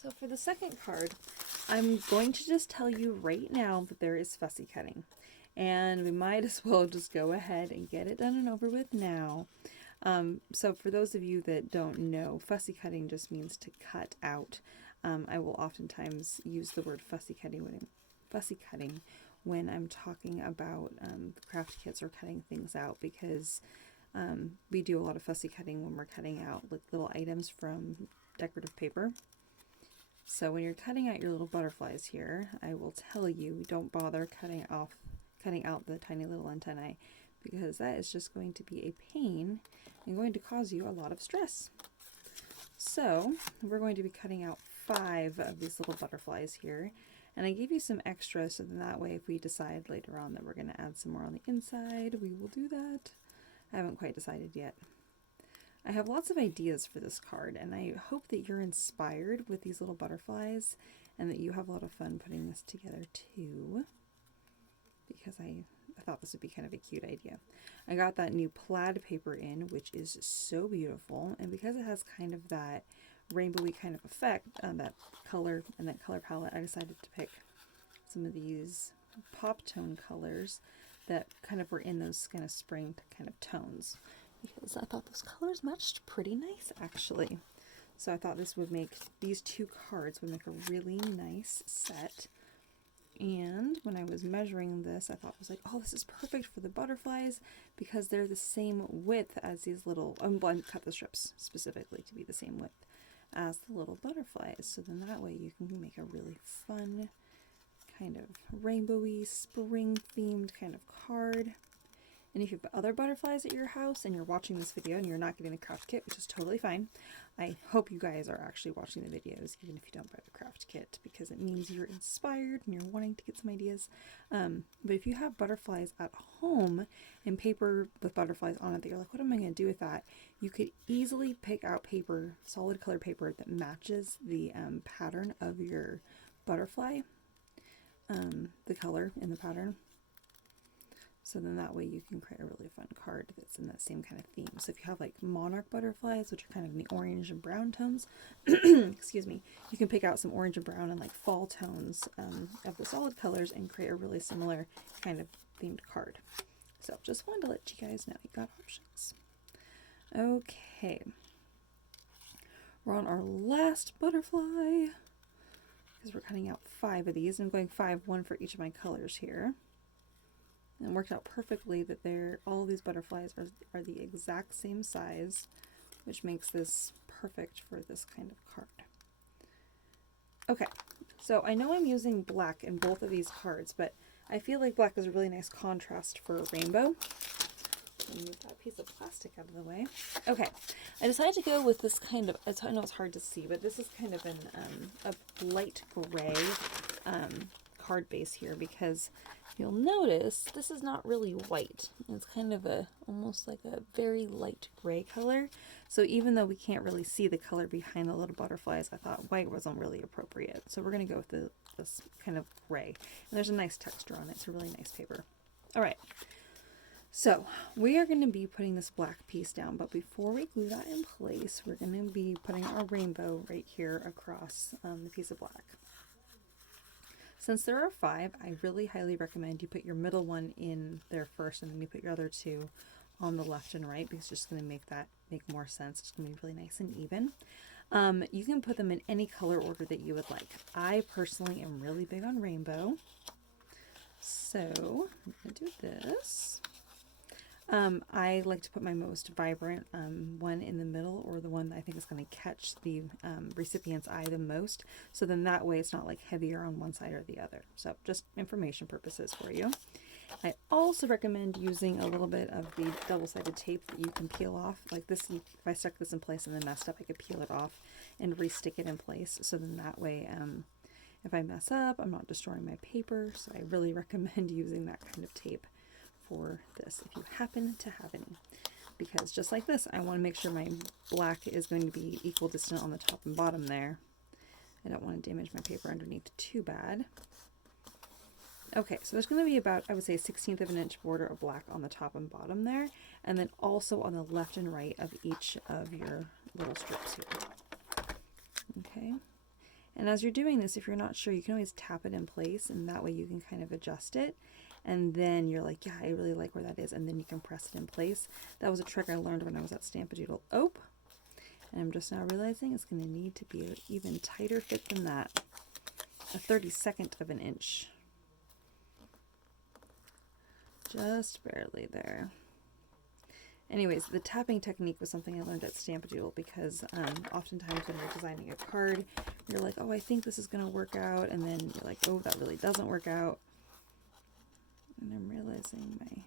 So for the second card, I'm going to just tell you right now that there is fussy cutting. And we might as well just go ahead and get it done and over with now. So for those of you that don't know, fussy cutting just means to cut out. I will oftentimes use the word fussy cutting when I'm talking about craft kits or cutting things out, because we do a lot of fussy cutting when we're cutting out like little items from decorative paper. So when you're cutting out your little butterflies here, I will tell you, don't bother cutting out the tiny little antennae, because that is just going to be a pain and going to cause you a lot of stress. So we're going to be cutting out 5 of these little butterflies here, and I gave you some extra so then that way if we decide later on that we're going to add some more on the inside, we will do that. I haven't quite decided yet. I have lots of ideas for this card, and I hope that you're inspired with these little butterflies and that you have a lot of fun putting this together too, because I thought this would be kind of a cute idea. I got that new plaid paper in, which is so beautiful, and because it has kind of that rainbowy kind of effect, that color and that color palette, I decided to pick some of these pop tone colors that kind of were in those kind of spring kind of tones, because I thought those colors matched pretty nice actually. So I thought these 2 cards would make a really nice set. And when I was measuring this, I thought it was like, oh, this is perfect for the butterflies because they're the same width as these little, I cut the strips specifically to be the same width as the little butterflies. So then that way you can make a really fun kind of rainbowy, spring themed kind of card. And if you have other butterflies at your house and you're watching this video and you're not getting the craft kit, which is totally fine, I hope you guys are actually watching the videos, even if you don't buy the craft kit, because it means you're inspired and you're wanting to get some ideas. But if you have butterflies at home and paper with butterflies on it that you're like, what am I going to do with that? You could easily pick out paper, solid color paper that matches the pattern of your butterfly, the color in the pattern. So then that way you can create a really fun card that's in that same kind of theme. So if you have like monarch butterflies, which are kind of in the orange and brown tones, excuse me, you can pick out some orange and brown and like fall tones of the solid colors and create a really similar kind of themed card. So just wanted to let you guys know you got options. Okay. We're on our last butterfly because we're cutting out 5 of these. I'm going 5, 1 for each of my colors here. And it worked out perfectly that all of these butterflies are the exact same size, which makes this perfect for this kind of card. Okay, so I know I'm using black in both of these cards, but I feel like black is a really nice contrast for a rainbow. Move that piece of plastic out of the way. Okay, I decided to go with this kind of, I know it's hard to see, but this is kind of a light gray card base here, because you'll notice this is not really white. It's kind of almost like a very light gray color. So even though we can't really see the color behind the little butterflies, I thought white wasn't really appropriate. So we're going to go with this kind of gray. And there's a nice texture on it. It's a really nice paper. All right. So we are going to be putting this black piece down, but before we glue that in place, we're going to be putting our rainbow right here across the piece of black. Since there are 5, I really highly recommend you put your middle one in there first, and then you put your other 2 on the left and right, because it's just going to make more sense. It's going to be really nice and even. You can put them in any color order that you would like. I personally am really big on rainbow, so I'm going to do this. I like to put my most vibrant one in the middle, or the one that I think is going to catch the recipient's eye the most. So then that way it's not like heavier on one side or the other. So just information purposes for you. I also recommend using a little bit of the double-sided tape that you can peel off. Like this, if I stuck this in place and then messed up, I could peel it off and re-stick it in place. So then that way, if I mess up, I'm not destroying my paper. So I really recommend using that kind of tape for this if you happen to have any, because just like this, I want to make sure my black is going to be equal distant on the top and bottom there. I don't want to damage my paper underneath too bad. Okay, so there's going to be about, I would say, 1/16 of an inch border of black on the top and bottom there, and then also on the left and right of each of your little strips here. Okay, And as you're doing this, if you're not sure, you can always tap it in place, and that way you can kind of adjust it. And then you're like, yeah, I really like where that is. And then you can press it in place. That was a trick I learned when I was at Stamp-A-Doodle. Oh, and I'm just now realizing it's going to need to be an even tighter fit than that. A 32nd of an inch. Just barely there. Anyways, the tapping technique was something I learned at Stamp-A-Doodle because oftentimes when you're designing a card, you're like, oh, I think this is going to work out. And then you're like, oh, that really doesn't work out. And I'm realizing my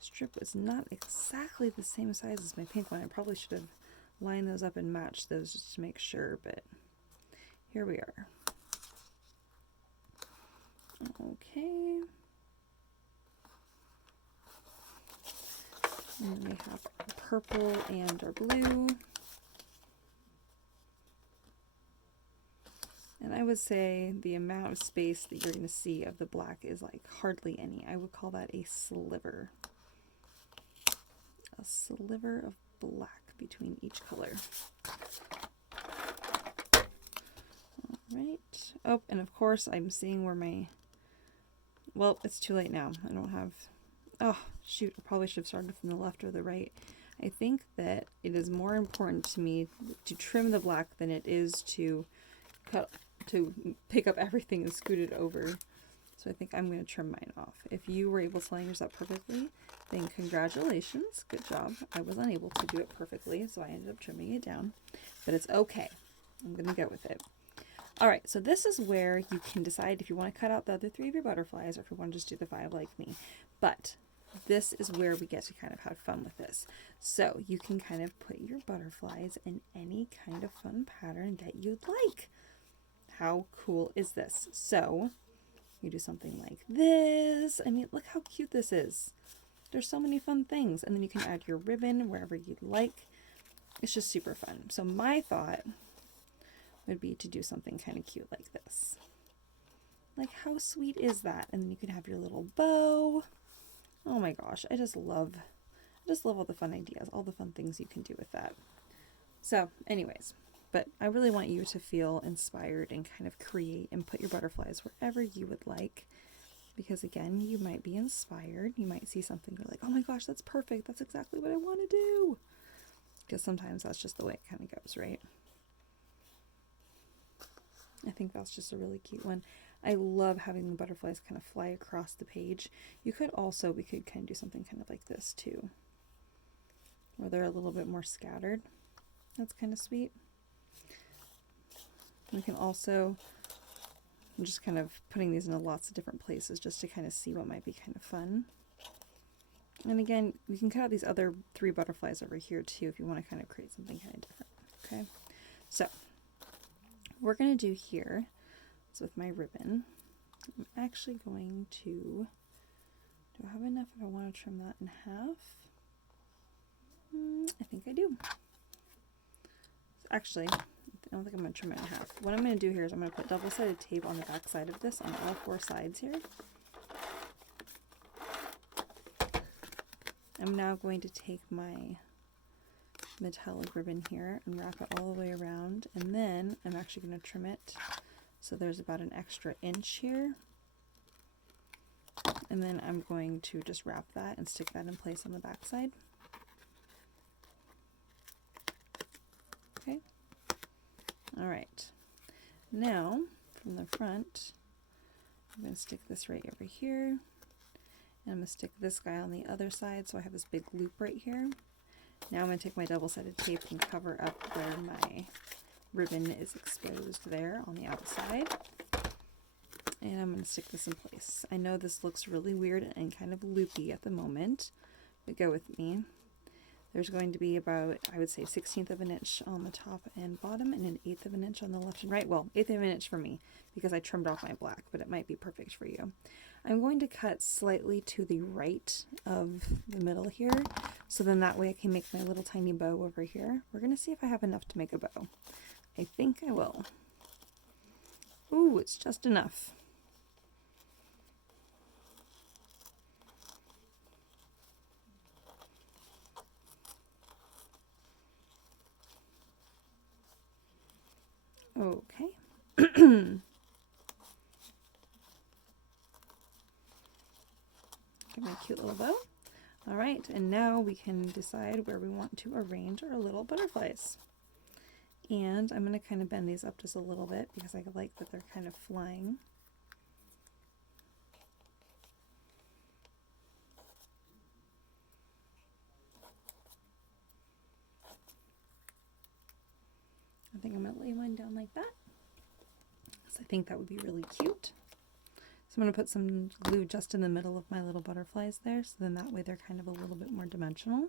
strip was not exactly the same size as my pink one. I probably should have lined those up and matched those just to make sure, but here we are. Okay. And then we have our purple and our blue. And I would say the amount of space that you're going to see of the black is like hardly any. I would call that a sliver. A sliver of black between each color. All right. Oh, and of course I'm seeing where my... Well, it's too late now. I don't have... Oh, shoot. I probably should have started from the left or the right. I think that it is more important to me to trim the black than it is to pick up everything and scoot it over. So I think I'm going to trim mine off. If you were able to line yours up perfectly, then congratulations. Good job. I was unable to do it perfectly, so I ended up trimming it down. But it's okay. I'm going to go with it. All right, so this is where you can decide if you want to cut out the other 3 of your butterflies or if you want to just do the 5 like me. But this is where we get to kind of have fun with this. So you can kind of put your butterflies in any kind of fun pattern that you'd like. How cool is this? So you do something like this. I mean, look how cute this is. There's so many fun things. And then you can add your ribbon wherever you'd like. It's just super fun. So my thought would be to do something kind of cute like this. Like, how sweet is that? And then you can have your little bow. Oh my gosh, I just love all the fun ideas, all the fun things you can do with that. So anyways, but I really want you to feel inspired and kind of create and put your butterflies wherever you would like. Because again, you might be inspired. You might see something you're like, oh my gosh, that's perfect. That's exactly what I want to do. Because sometimes that's just the way it kind of goes, right? I think that's just a really cute one. I love having the butterflies kind of fly across the page. We could kind of do something kind of like this too, where they're a little bit more scattered. That's kind of sweet. We can also, I'm just kind of putting these in lots of different places just to kind of see what might be kind of fun. And again, you can cut out these other 3 butterflies over here too if you want to kind of create something kind of different. Okay, so what we're going to do here is with my ribbon, I'm actually going to, do I have enough if I want to trim that in half? I think I do. Actually, I don't think I'm going to trim it in half. What I'm going to do here is I'm going to put double-sided tape on the back side of this on all 4 sides here. I'm now going to take my metallic ribbon here and wrap it all the way around, and then I'm actually going to trim it so there's about an extra inch here, and then I'm going to just wrap that and stick that in place on the back side. Okay, all right, now from the front I'm going to stick this right over here, and I'm going to stick this guy on the other side so I have this big loop right here. Now I'm going to take my double-sided tape and cover up where my ribbon is exposed there on the outside. And I'm going to stick this in place. I know this looks really weird and kind of loopy at the moment, but go with me. There's going to be about, I would say, 1/16 of an inch on the top and bottom and an 1/8 of an inch on the left and right. Well, 1/8 of an inch for me because I trimmed off my black, but it might be perfect for you. I'm going to cut slightly to the right of the middle here, so then that way I can make my little tiny bow over here. We're going to see if I have enough to make a bow. I think I will. Ooh, it's just enough. Okay, Give me a cute little bow. All right, and now we can decide where we want to arrange our little butterflies. And I'm going to kind of bend these up just a little bit because I like that they're kind of flying. I think I'm going to lay one down like that. So I think that would be really cute. So I'm going to put some glue just in the middle of my little butterflies there, so then that way they're kind of a little bit more dimensional.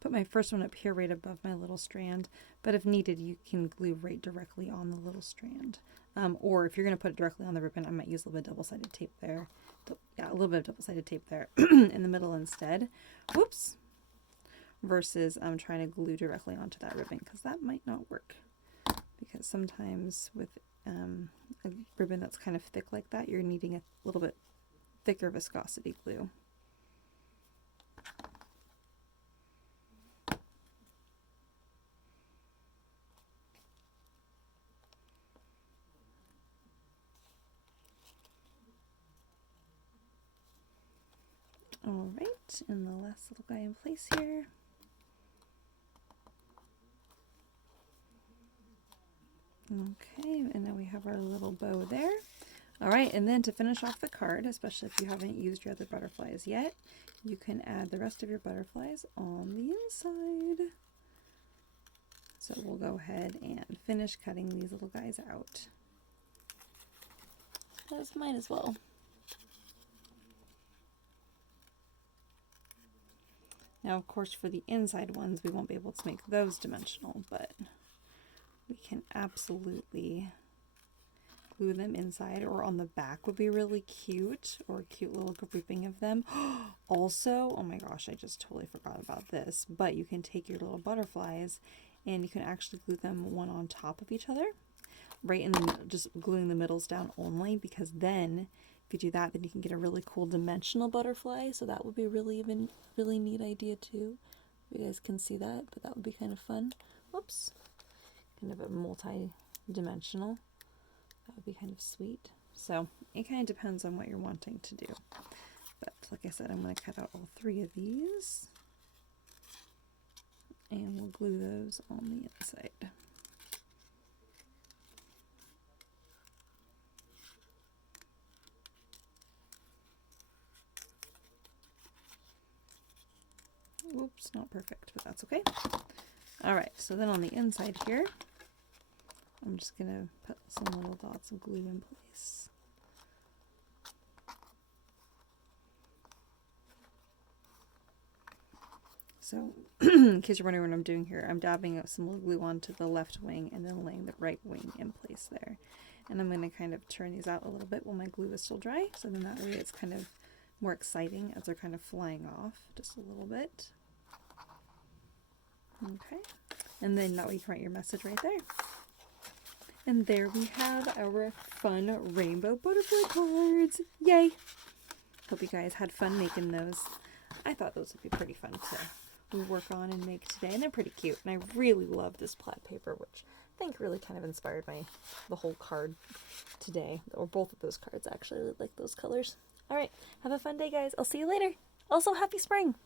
Put my first one up here right above my little strand, but if needed you can glue right directly on the little strand. Or if you're going to put it directly on the ribbon, I might use a little bit of double-sided tape there. Yeah, a little bit of double-sided tape there in the middle instead. Whoops! Versus trying to glue directly onto that ribbon, because that might not work. Because sometimes with a ribbon that's kind of thick like that, you're needing a little bit thicker viscosity glue. All right, and the last little guy in place here. Okay, and now we have our little bow there. All right, and then to finish off the card, especially if you haven't used your other butterflies yet, you can add the rest of your butterflies on the inside. So we'll go ahead and finish cutting these little guys out. Those might as well. Now, of course, for the inside ones, we won't be able to make those dimensional, but we can absolutely glue them inside, or on the back would be really cute, or a cute little grouping of them. Also, oh my gosh, I just totally forgot about this, but you can take your little butterflies and you can actually glue them one on top of each other, right in the middle, just gluing the middles down only, because then if you do that, then you can get a really cool dimensional butterfly. So that would be really neat idea too. You guys can see that, but that would be kind of fun. Whoops. Kind of a multi-dimensional. That would be kind of sweet. So it kind of depends on what you're wanting to do. But like I said, I'm going to cut out all 3 of these. And we'll glue those on the inside. Whoops, not perfect, but that's okay. Alright, so then on the inside here, I'm just going to put some little dots of glue in place. So, in case you're wondering what I'm doing here, I'm dabbing up some glue onto the left wing and then laying the right wing in place there. And I'm going to kind of turn these out a little bit while my glue is still dry, so then that way it's kind of more exciting as they're kind of flying off just a little bit. Okay, and then that way you can write your message right there. And there we have our fun rainbow butterfly cards. Yay! Hope you guys had fun making those. I thought those would be pretty fun to work on and make today, and they're pretty cute. And I really love this plaid paper, which I think really kind of inspired the whole card today, or both of those cards actually. I really like those colors. All right, have a fun day, guys. I'll see you later. Also, happy spring!